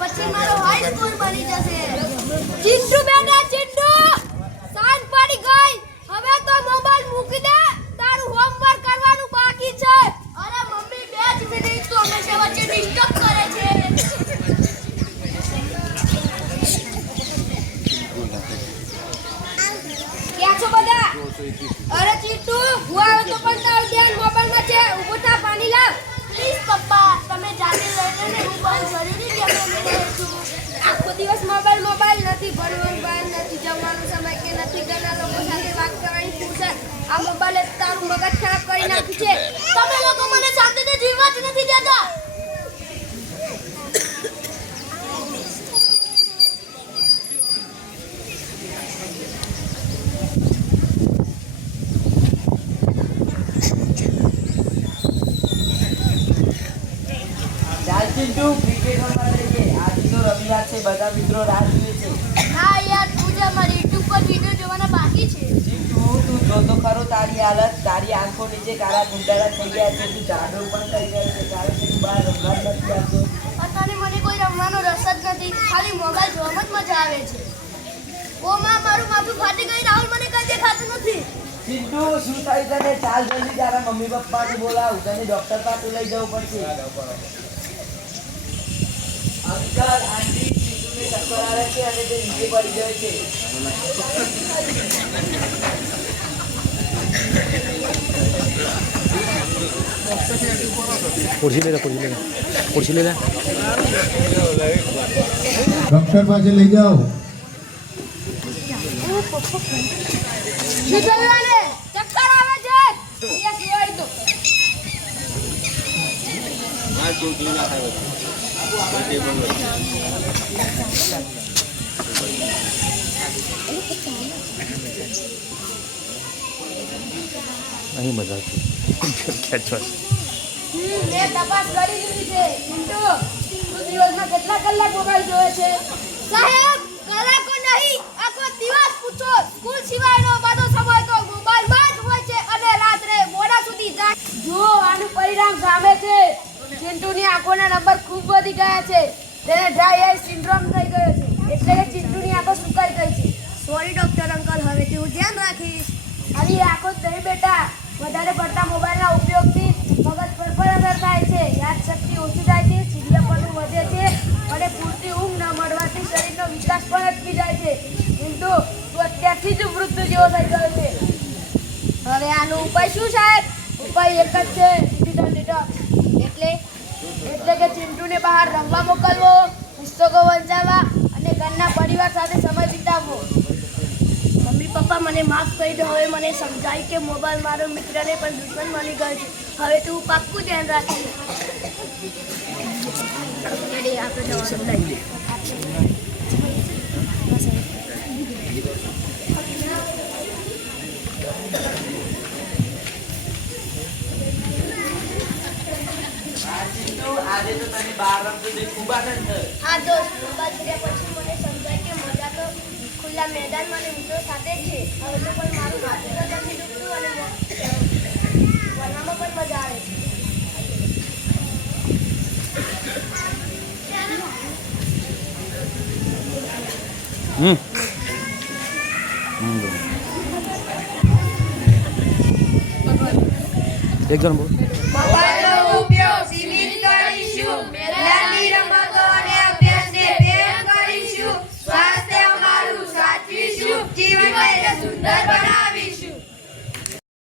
પછી મારો high school બની જશે. ચિંટુ બેટા ચિંટુ સાંજ પડી ગઈ, હવે તો મોબાઈલ મૂકી દે, તારું હોમવર્ક કરવાનું બાકી છે. અરે મમ્મી 2 જ મિનિટ તો હંમેશા વચ્ચે ડિસ્ટર્બ કરે છે. ક્યાં છો બધા? અરે ચિંટુ હું આવે તો પણ તારું ધ્યાન મોબાઈલમાં છે. ઊભો થા, પાણી લાવ. પ્લીઝ પપ્પા તમે જાતે લઈને ને હું બહુ જરૂરી કેમ લઈને છું. આખો દિવસ મોબાઈલ નથી, ભણવાનું બહાર નથી, જમવાનો સમય કે નથી, ઘરના લોકો સાથે વાત કરવાની ફુરસત. આ મોબાઈલે તારું મગજ ખરાબ કરી નાખ્યું છે. તમે લોકો મને શાંતિથી જીવવા જ નથી દેતા. ચિંટુ ક્રિકેટ રમવા જઈએ. આજે તો રવિવાર છે, બધા મિત્રો રાહ જુએ છે. હા યાર, તું જે મારી YouTube પર વિડિયો જોવાના બાકી છે. ચિંટુ તું જોતો ખરો તારી હાલત, તારી આંખો નીચે કાળા ગુંડાળા થઈ ગયા છે, તું જાડો પણ થઈ ગયો છે, કારણ કે તું બહાર રમવા જ નથી આવતો. અત્યારે મને કોઈ રમવાનો રસ જ નથી, ખાલી મોબાઈલ જોવામાં જ મજા આવે છે. ઓ માં, મારું માથું ફાટી ગઈ, રાહુલ મને કઈ દેખાતું નથી. ચિંટુ શું થાય તને? ચાલ જલ્દી તારા મમ્મી પપ્પાને બોલાવ, તને ડોક્ટર પાસે લઈ જવું પડશે. અંકલ આંટી ચિંટુને ચક્કર આવે છે અને તે નીચે પડી જાય છે. कुर्सी ले ला डॉक्टर पास ले जाओ. નીકળવાને ચક્કર આવે છે. અહીંયા કેવાય તો અહીં મજા આવતી ખેંચવા. મેં તપાસ કરી લીધી છે. ચિંટુ તું દિવસમાં કેટલા કલાક મોબાઈલ જોવે છે? સાહેબ કલાકો નહીં, આખો દિવસ પૂછો. સ્કૂલ સિવાયનો બધો સમય તો મોબાઈલમાં જ હોય છે અને રાત્રે મોડા સુધી જાય. જો આનું પરિણામ સામે છે. ચિંટુની આંખોના નંબર ખૂબ વધી ગયા છે. તેને ડ્રાય આઈ સિન્ડ્રોમ થઈ ગયો છે, એટલે કે ચિંટુની આંખો સુકાઈ ગઈ છે. સોરી ડોક્ટર અંકલ, હવેથી હું ધ્યાન રાખીશ. ખાલી આંખો જ નહીં બેટા, વધારે પડતા મોબાઈલના ઉપયોગથી મગજ પર પણ અસર થાય છે. યાદશક્તિ ઓછી થાય છે, ચીડિયાપણું વધે છે અને પૂરતી ઊંઘ ન મળવાથી શરીરનો વિકાસ પણ અટકી જાય છે. ચિંટુ તું અત્યારથી જ વૃદ્ધ જેવો થઈ ગયો છે. હવે આનો ઉપાય શું સાહેબ? ઉપાય એક જ છે, ડિજિટલ ડિટોક્સ. એટલે કે ચિંટુને બહાર રમવા મોકલવો, પુસ્તકો વંચાવવા અને ઘરના પરિવાર સાથે સમય વિતાવવો. મમ્મી પપ્પા મને માફ કરી દો. હવે મને સમજાય કે મોબાઈલ મારો મિત્રને પણ દુશ્મન બની ગયો છે. હવે તું પાક્કું ધ્યાન રાખીશ. આજે તો તને બહાર રમતો જોઈ ખૂબ આનંદ થયો. હા દોસ્ત, મોબાઈલ જોયા પછી મને સમજાય કે મજા તો ખુલ્લા મેદાનમાં અને મિત્રો સાથે જ છે. હવે તો પણ મારું માથું નથી દુખતું અને ભણવામાં પણ મજા આવે છે. एक जन बोल. મોબાઈલનો ઉપયોગ સીમિત કરીશું, મેદાનની રમતો અને અભ્યાસને પ્રેમ કરીશું, સ્વાસ્થ્ય અમારું સાચવીશું, જીવન સુંદર બનાવીશું.